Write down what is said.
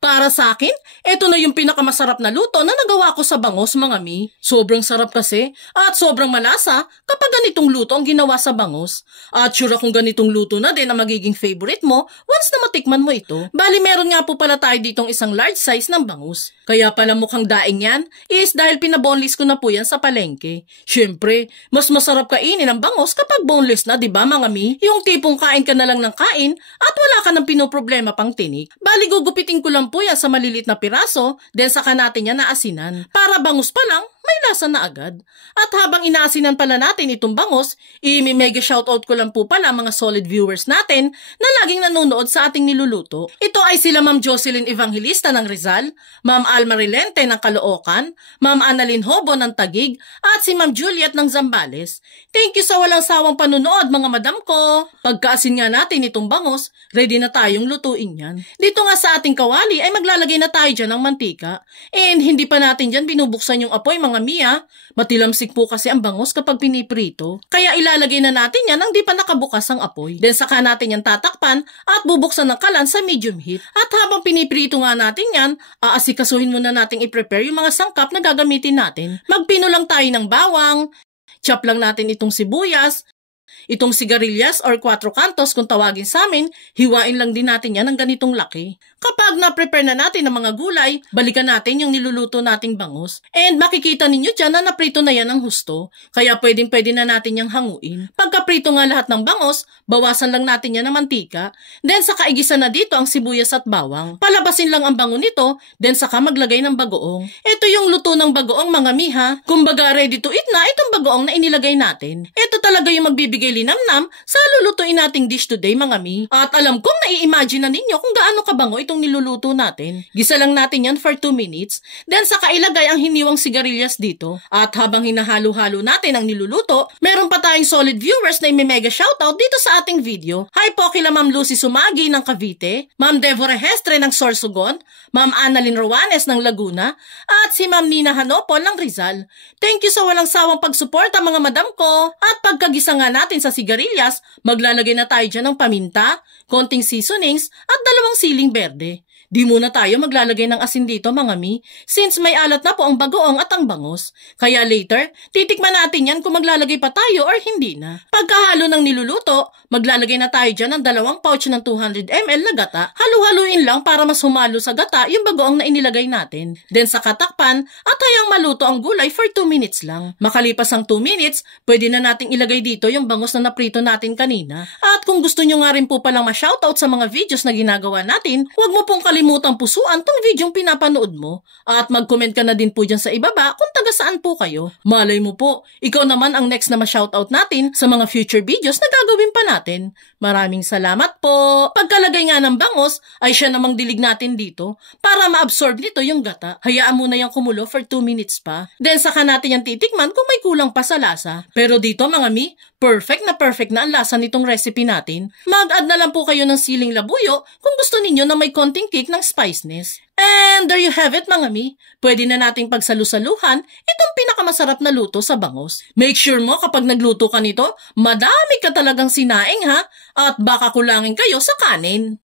Para sa akin, ito na yung pinakamasarap na luto na nagawa ko sa bangus, mga mi. Sobrang sarap kasi at sobrang malasa kapag ganitong luto ang ginawa sa bangus. At sure akong ganitong luto na din ang magiging favorite mo once na matikman mo ito. Bali meron nga po pala tayo ditong isang large size ng bangus. Kaya pala mukhang daing yan is dahil pinaboneless ko na po yan sa palengke. Siyempre, mas masarap kainin ang bangus kapag boneless na, diba mga mi? Yung tipong kain ka na lang ng kain at wala ka ng pinoproblema pang tinik. Bali gugupitin ko lang po yan sa malilit na piraso, then saka natin yan naasinan. Para bangus pa lang, may lasa na agad. At habang inaasinan pala natin itong bangus, i-mega shoutout ko lang po pala mga solid viewers natin na laging nanonood sa ating niluluto. Ito ay sila Ma'am Jocelyn Evangelista ng Rizal, Ma'am Alma Rilente ng Caloocan, Ma'am Annalyn Hobo ng Taguig, at si Ma'am Juliet ng Zambales. Thank you sa walang sawang panunood mga madam ko. Pagkaasin nga natin itong bangus, ready na tayong lutuin yan. Dito nga sa ating kawali ay maglalagay na tayo dyan ng mantika. And hindi pa natin dyan binubuksan yung apoy mga Mia. Matilamsik po kasi ang bangus kapag piniprito. Kaya ilalagay na natin yan nang di pa nakabukas ang apoy. Then saka natin yan tatakpan at bubuksan ng kalan sa medium heat. At habang piniprito nga natin yan, aasikasuhin muna natin i-prepare yung mga sangkap na gagamitin natin. Magpino lang tayo ng bawang, chop lang natin itong sibuyas, itong sigarilyas or 4 cantos kung tawagin sa amin, hiwain lang din natin yan ng ganitong laki. Kapag na-prepare na natin ang mga gulay, balikan natin yung niluluto nating bangus. And makikita ninyo dyan na naprito na yan ng husto, kaya pwede na natin yung hanguin. Pagka-prito nga lahat ng bangus, bawasan lang natin yan ng mantika, then saka igisa na dito ang sibuyas at bawang. Palabasin lang ang bango nito, then saka maglagay ng bagoong. Ito yung luto ng bagoong mga miha, kumbaga ready to eat na itong bagoong na inilagay natin. Ito talaga yung magbibigay linamnam sa lulutuin nating dish today mga mi. At alam kong nai-imagine na ninyo kung gaano kabango itong niluluto natin. Gisa lang natin yan for 2 minutes, then saka ilagay ang hiniwang sigarilyas dito. At habang hinahalo-halo natin ang niluluto, meron pa tayong solid viewers na i-mega shoutout dito sa ating video. Hi po kila Ma'am Lucy Sumagi ng Cavite, Ma'am Deborah Hestre ng Sorsogon, Ma'am Annalyn Roanes ng Laguna, at si Ma'am Nina Hanopol ng Rizal. Thank you sa walang sawang pagsuporta mga madam ko. At pagkagisa nga natin sa sigarilyas, maglalagay na tayo dyan ng paminta, konting seasonings, at 2 siling berde. Di muna tayo maglalagay ng asin dito mga mi, since may alat na po ang bagoong at ang bangus. Kaya later, titikman natin yan kung maglalagay pa tayo or hindi na. Pagkahalo ng niluluto, maglalagay na tayo dyan ng 2 pouch ng 200 ml na gata. Halu-haluin lang para mas humalo sa gata yung bagoong na inilagay natin. Then sa katakpan at hayang maluto ang gulay for 2 minutes lang. Makalipas ang 2 minutes, pwede na nating ilagay dito yung bangus na naprito natin kanina. At kung gusto nyo nga rin po palang ma-shoutout sa mga videos na ginagawa natin, huwag mo pong kalimutang pusuan tong videong pinapanood mo at mag-comment ka na din po dyan sa ibaba kung taga saan po kayo. Malay mo po, ikaw naman ang next na ma-shoutout natin sa mga future videos na gagawin pa natin. Maraming salamat po! Pagkalagay nga ng bangus, ay siya namang dilig natin dito para ma-absorb nito yung gata. Hayaan muna yung kumulo for 2 minutes pa. Then saka natin yung titikman kung may kulang pa sa lasa. Pero dito mga mi, perfect na ang lasa nitong recipe natin. Mag-add na lang po kayo ng siling labuyo kung gusto ninyo na may konting kick ng spiciness. And there you have it mga mi. Pwede na nating pagsalu-saluhan itong pinakamasarap na luto sa bangus. Make sure mo kapag nagluto ka nito, madami ka talagang sinaing ha, at baka kulangin kayo sa kanin.